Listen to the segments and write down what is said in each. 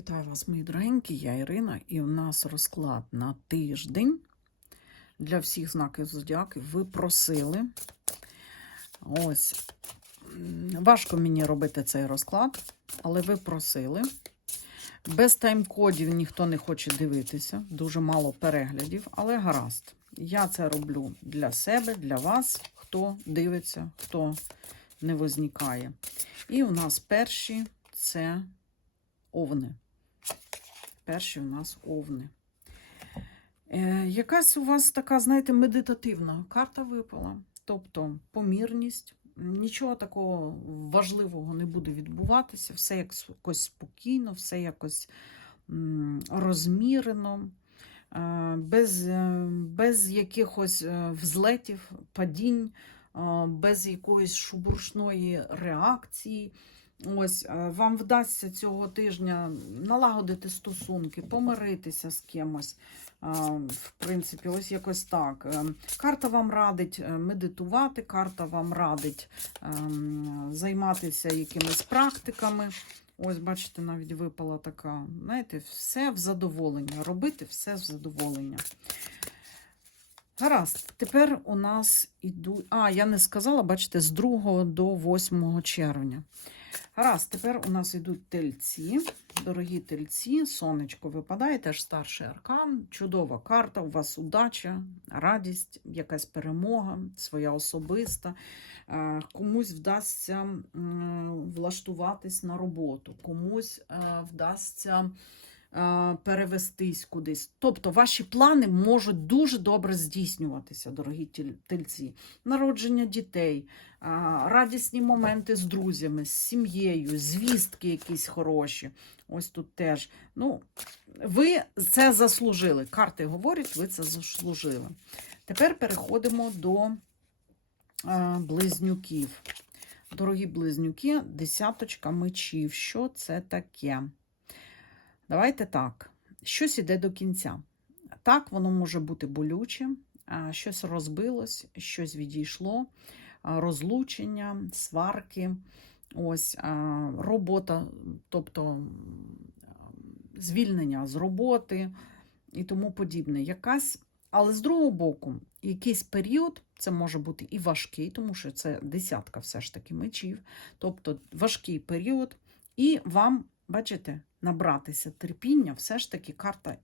Вітаю вас, мої дорогенькі, я Ірина, і у нас розклад на тиждень для всіх знаків зодіаки. Ви просили. Ось. Важко мені робити цей розклад, але ви просили. Без тайм-кодів ніхто не хоче дивитися, дуже мало переглядів, але гаразд. Я це роблю для себе, для вас, хто дивиться, хто не возникає. І у нас перші це овни. Перші у нас овни. Е, якась у вас така, знаєте, медитативна карта випала. Тобто помірність. Нічого такого важливого не буде відбуватися. Все якось спокійно, все якось розмірено, е, без, е, без якихось е, взлетів, падінь, без якоїсь шубуршної реакції. Ось е, вам вдасться цього тижня налагодити стосунки, помиритися з кимось. Е, В принципі, ось якось так. Е, Карта вам радить медитувати, карта вам радить ем, займатися якимись практиками. Ось, бачите, навіть випала така, знаєте, все в задоволення. Робити все в задоволення. Гаразд, тепер у нас ідуть. А, я не сказала, бачите, з 2 до 8 червня. Гаразд, тепер у нас йдуть тельці. Дорогі тельці, сонечко випадає, теж старший аркан. Чудова карта, у вас удача, радість, якась перемога, своя особиста. Е, Комусь вдасться влаштуватись на роботу, комусь е, вдасться перевестись кудись. Тобто ваші плани можуть дуже добре здійснюватися, дорогі тельці. Народження дітей, радісні моменти з друзями, з сім'єю, звістки якісь хороші. Ось тут теж. Ну, ви це заслужили. Карти говорять, ви це заслужили. Тепер переходимо до близнюків. Дорогі близнюки, десяточка мечів. Що це таке? Давайте так. Щось іде до кінця. Так, воно може бути болюче, щось розбилось, щось відійшло, розлучення, сварки, ось робота, тобто звільнення з роботи і тому подібне. Якась, але з другого боку, якийсь період, це може бути і важкий, тому що це десятка все ж таки мечів, тобто важкий період, і вам, бачите, набратися терпіння, все ж таки карта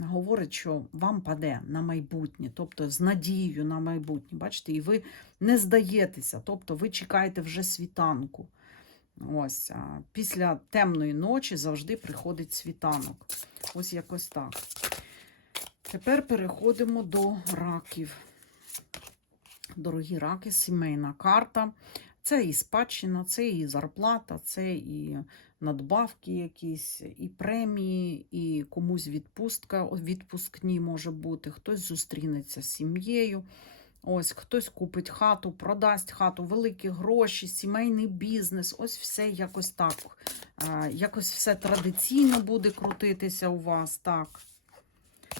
говорить, що вам паде на майбутнє, тобто з надією на майбутнє. Бачите, і ви не здаєтеся, тобто ви чекаєте вже світанку. Ось, після темної ночі завжди приходить світанок. Ось якось так. Тепер переходимо до раків. Дорогі раки, сімейна карта. Це і спадщина, це і зарплата, це і надбавки якісь, і премії, і комусь відпустка, відпускні може бути, хтось зустрінеться з сім'єю. Ось хтось купить хату, продасть хату, великі гроші, сімейний бізнес. Ось все якось так. Якось все традиційно буде крутитися у вас. Так.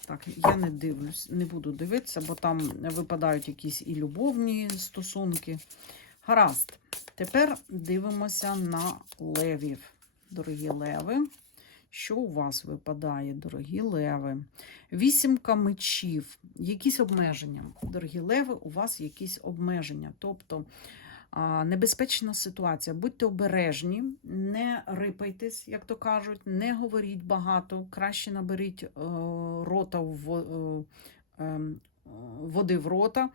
Так, я не дивлюсь, не буду дивитися, бо там випадають якісь і любовні стосунки. Гаразд. Тепер дивимося на левів. Дорогі леви. Що у вас випадає, дорогі леви? Вісімка мечів, якісь обмеження. Дорогі леви, у вас якісь обмеження. Тобто небезпечна ситуація. Будьте обережні, не рипайтесь, як то кажуть, не говоріть багато, краще наберіть е, рота в, е, е, води в рота.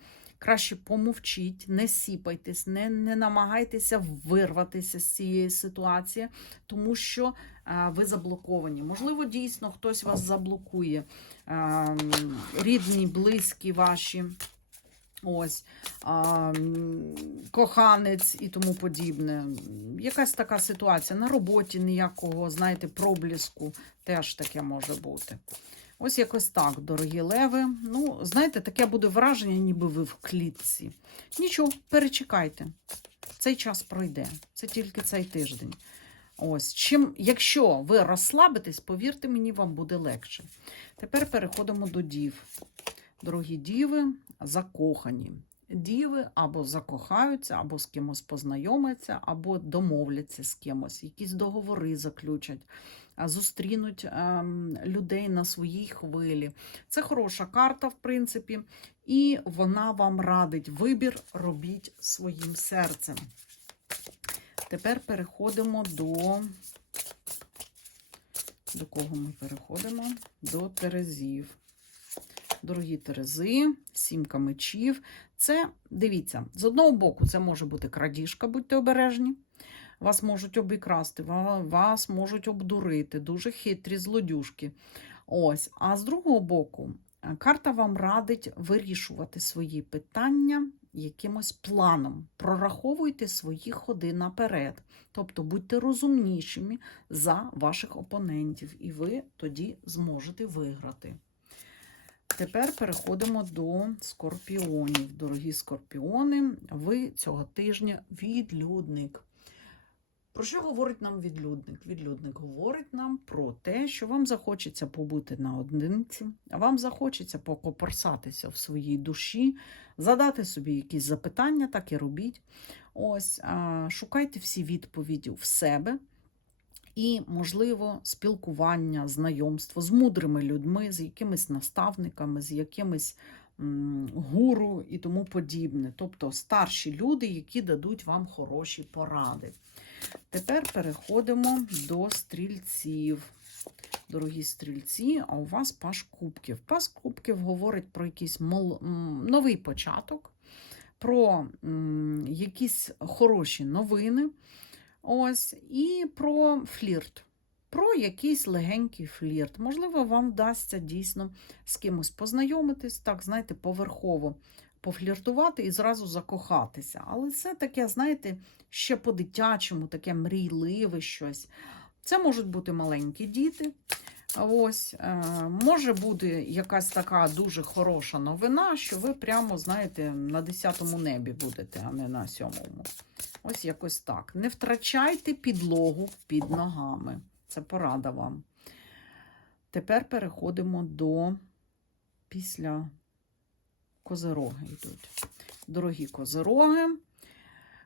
Краще помовчіть, не сіпайтесь, не, не намагайтеся вирватися з цієї ситуації, тому що а, ви заблоковані. Можливо, дійсно хтось вас заблокує, а, рідні, близькі ваші. Ось а, коханець і тому подібне. Якась така ситуація. На роботі ніякого, знаєте, пробліску теж таке може бути. Ось якось так, дорогі леви. Ну, знаєте, таке буде враження, ніби ви в клітці. Нічого, перечекайте. Цей час пройде. Це тільки цей тиждень. Ось, чим, якщо ви розслабитесь, повірте мені, вам буде легше. Тепер переходимо до дів. Дорогі діви, закохані. Діви або закохаються, або з кимось познайомляться, або домовляться з кимось, якісь договори заключать. зустрінуть ем, людей на своїй хвилі. Це хороша карта, в принципі, і вона вам радить вибір робіть своїм серцем. Тепер переходимо до. До кого ми переходимо? До Терезів. Дорогі Терези, сімка мечів. Це, дивіться, з одного боку, це може бути крадіжка, будьте обережні. Вас можуть обікрасти, вас можуть обдурити, дуже хитрі злодюжки. Ось. А з другого боку, е, карта вам радить вирішувати свої питання якимось планом. Прораховуйте свої ходи наперед. Тобто будьте розумнішими за ваших опонентів, і ви тоді зможете виграти. Тепер переходимо до скорпіонів. Дорогі скорпіони, ви цього тижня відлюдник. Про що говорить нам відлюдник? Відлюдник говорить нам про те, що вам захочеться побути наодинці, вам захочеться покопорсатися в своїй душі, задати собі якісь запитання, так і робіть. Ось, шукайте всі відповіді в себе. І, можливо, спілкування, знайомство з мудрими людьми, з якимись наставниками, з якимись гуру і тому подібне. Тобто старші люди, які дадуть вам хороші поради. Тепер переходимо до стрільців. Дорогі стрільці, а у вас паш кубків. Паш кубків говорить про якийсь мол... новий початок, про якісь хороші новини. Ось, і про флірт. Про якийсь легенький флірт. Можливо, вам вдасться дійсно з кимось познайомитись, так, знаєте, поверхово пофліртувати і зразу закохатися. Але це таке, знаєте, ще по-дитячому, таке мрійливе щось. Це можуть бути маленькі діти. Ось, е, може бути якась така дуже хороша новина, що ви прямо, знаєте, на 10-му небі будете, а не на 7-му. Ось якось так. Не втрачайте підлогу під ногами. Це порада вам. Тепер переходимо до після козероги йдуть. Дорогі козероги.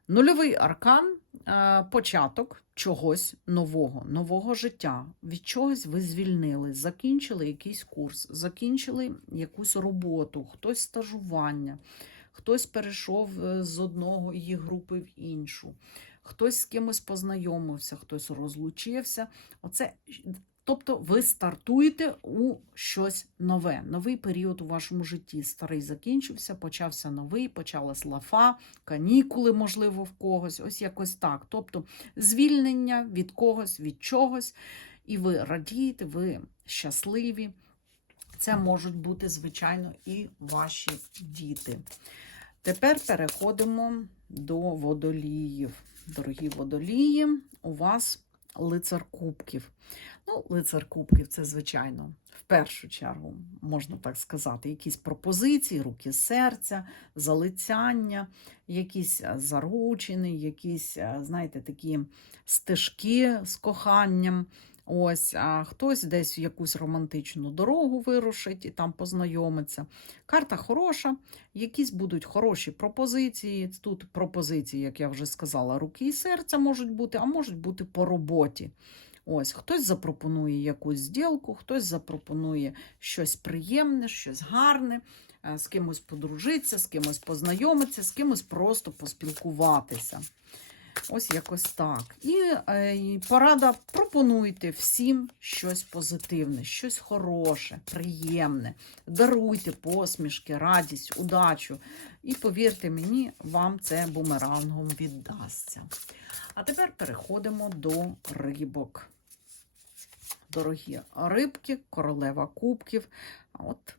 Нульовий аркан е, початок чогось нового, нового життя. Від чогось ви звільнили, закінчили якийсь курс, закінчили якусь роботу, хтось стажування, хтось перейшов е, з одного її групи в іншу, хтось з кимось познайомився, хтось розлучився. Оце, тобто ви стартуєте у щось нове. Новий період у вашому житті. Старий закінчився, почався новий, почалась лафа, канікули, можливо, в когось. Ось якось так. Тобто звільнення від когось, від чогось, і ви радієте, ви щасливі. Це можуть бути, звичайно, і ваші діти. Тепер переходимо до водоліїв. Дорогі водолії, у вас лицар кубків. Ну, лицар кубків це, звичайно, в першу чергу, можна так сказати, якісь пропозиції, руки серця, залицяння, якісь заручини, якісь, знаєте, такі стежки з коханням. Ось, а хтось десь в якусь романтичну дорогу вирушить і там познайомиться. Карта хороша, якісь будуть хороші пропозиції. Тут пропозиції, як я вже сказала, руки і серця можуть бути, а можуть бути по роботі. Ось, хтось запропонує якусь зділку, хтось запропонує щось приємне, щось гарне, е, з кимось подружитися, з кимось познайомитися, з кимось просто поспілкуватися. Ось якось так. І, е, і порада пропонуйте всім щось позитивне, щось хороше, приємне. Даруйте посмішки, радість, удачу. І повірте мені, вам це бумерангом віддасться. А тепер переходимо до рибок. Дорогі рибки, королева кубків. От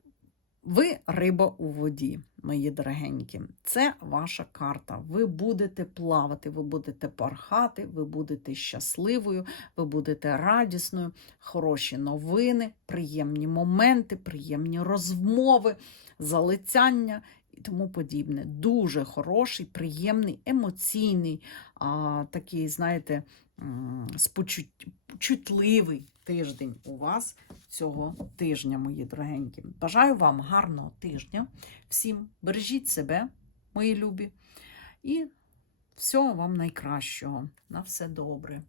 ви риба у воді, мої дорогенькі. Це ваша карта. Ви будете плавати, ви будете порхати, ви будете щасливою, ви будете радісною, хороші новини, приємні моменти, приємні розмови, залицяння і тому подібне. Дуже хороший, приємний, емоційний, а, такий, знаєте, м, спочут- чутливий тиждень у вас цього тижня, мої дорогенькі. Бажаю вам гарного тижня. Всім бережіть себе, мої любі, і всього вам найкращого. На все добре.